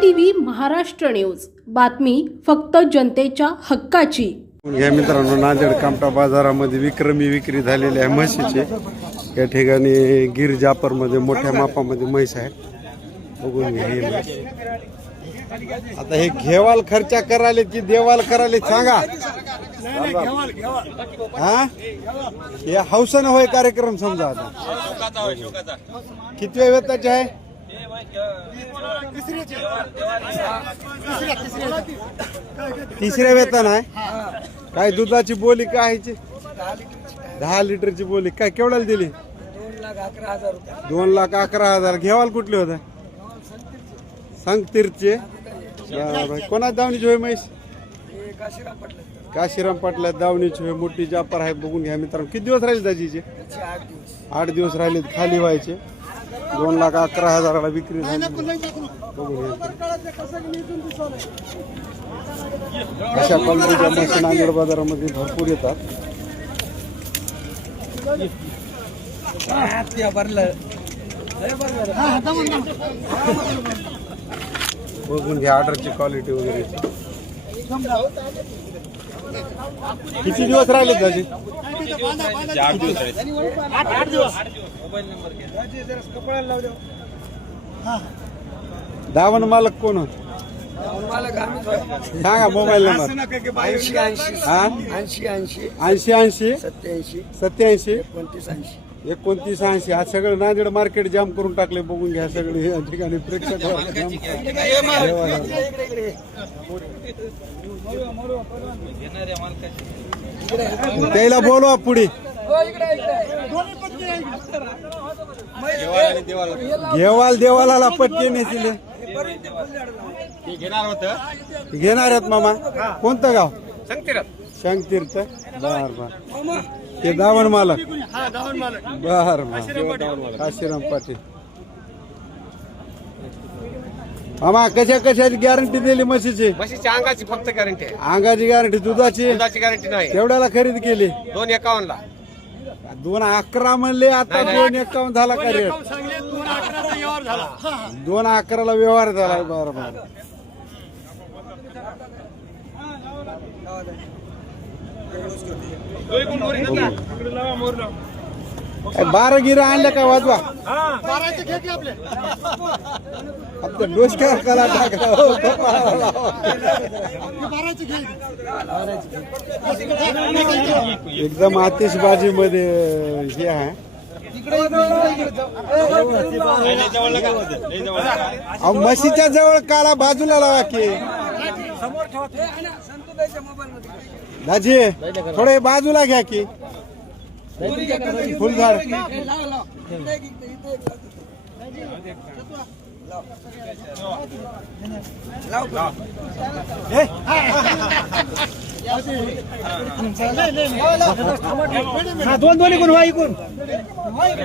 V Maharashtra news. बातमी फक्त जनतेच्या हक्काची. घ्या मित्रांनो नांदेड कामटा बाजारामध्ये विक्रमी विक्री झालेली आहे म्हशीची. या ठिकाणी गिर जापरमध्ये मोठ्या मापामध्ये म्हैस आहे. बघून घ्या आता हे घेवाल खर्चा कराले की देवाल कराले सांगा. हा? हे हौसानं होय कार्यक्रम समजा आता. किती वेळ वेताचे आहे? तिसऱ्या वेतन आहे? काय दुधाची बोली काय दहा लिटरची बोली. काय केवढ्याला दिली? दोन लाख अकरा हजार. घेवाल कुठले होते? सांग कोणा दावणीची होय म्हैस? काशीराम पाटला दावणीची होय. मोठी जापर आहे बघून घ्या मित्रांनो. किती दिवस राहिले दाजीचे? आठ दिवस राहिले खाली व्हायचे. दोन लाख अकरा हजाराला विक्री झाली. अशा क्वालिटीच्या म्हशी नांदेड बाजारामध्ये भरपूर येतात. बघून घ्या ऑर्डरची क्वालिटी वगैरे. किती दिवस राहिले दाजी? दावण मालक कोण? होत? सांगा मोबाईल नंबर. ऐंशी ऐंशी हा? ऐंशी ऐंशी ऐंशी ऐंशी सत्याऐंशी सत्याऐंशी एकोणतीस ऐंशी. एकोणतीस ऐंशी. हा सगळं नांदेड मार्केट जाम करून टाकले. बघून घ्या सगळे या ठिकाणी प्रेक्षक. त्याला बोलवा पुढे. घेवाल देवाला पटके नेसिले घेणार आहेत मामा. कोणतं गाव? शंकतीर्थ बर बर. ते दावण मालक. बर बर. काशीराम पाटील. मामा कशा कशाची गॅरंटी दिली म्हशीची? म्हशीची अंगाची फक्त गॅरंटी आहे. अंगाची गॅरंटी दुधाची? दुधाची गॅरंटी नाही. तेवढ्याला खरेदी केली? दोन एकावन्न ला दोन अकरा म्हणले आता दोन एकावन्न झाला का रेट दोन अकराला व्यवहार झाला बरं बरं. बारा गिरा आणल्या का वाजवा? आपल्या कला टाकला? हो. एकदम आतिषबाजी मध्ये हे आहे. अहो, म्हशीच्या जवळ काळा बाजूला लावा की. दाजी थोडे बाजूला घ्या की. फुलझाड.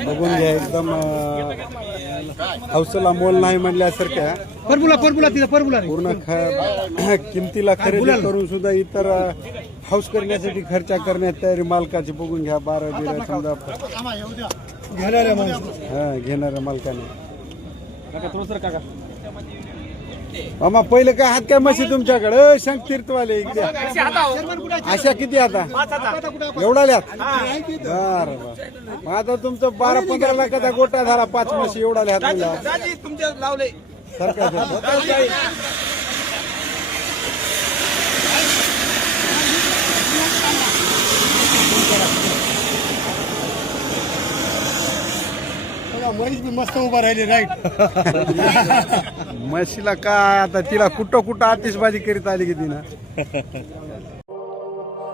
बघून घ्या एकदम हौसला मोल नाही म्हणल्यासारख्या. परबुला परबुला तिथं परबुला पूर्ण ख- किमतीला खरेदी करून सुद्धा इतर हाऊस करण्यासाठी खर्च करण्यात तयारी मालकाची बघून घ्या बारा बिरा समजा. हा घेणाऱ्या मालकाने. मामा पहिले काय हात काय म्हशी तुमच्याकडे? शंख तीर्थवाले इकडे. अशा किती आता? एवढा बर बर. आता तुमचं बारा पंधरा लाखाचा गोटा झाला पाच म्हशी एवढा लावले. सरकार महेश बी मस्त उभा राहिले राईट म्हशीला काय आता तिला कुठं कुठं आतिषबाजी करीत आली की तिनं?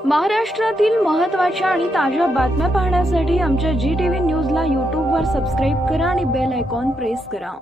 महाराष्ट्रातील महत्त्वाच्या आणि ताज्या बातम्या पाहण्यासाठी आमच्या जी टी व्ही न्यूजला यूट्यूबवर सबस्क्राईब करा आणि बेल आयकॉन प्रेस करा.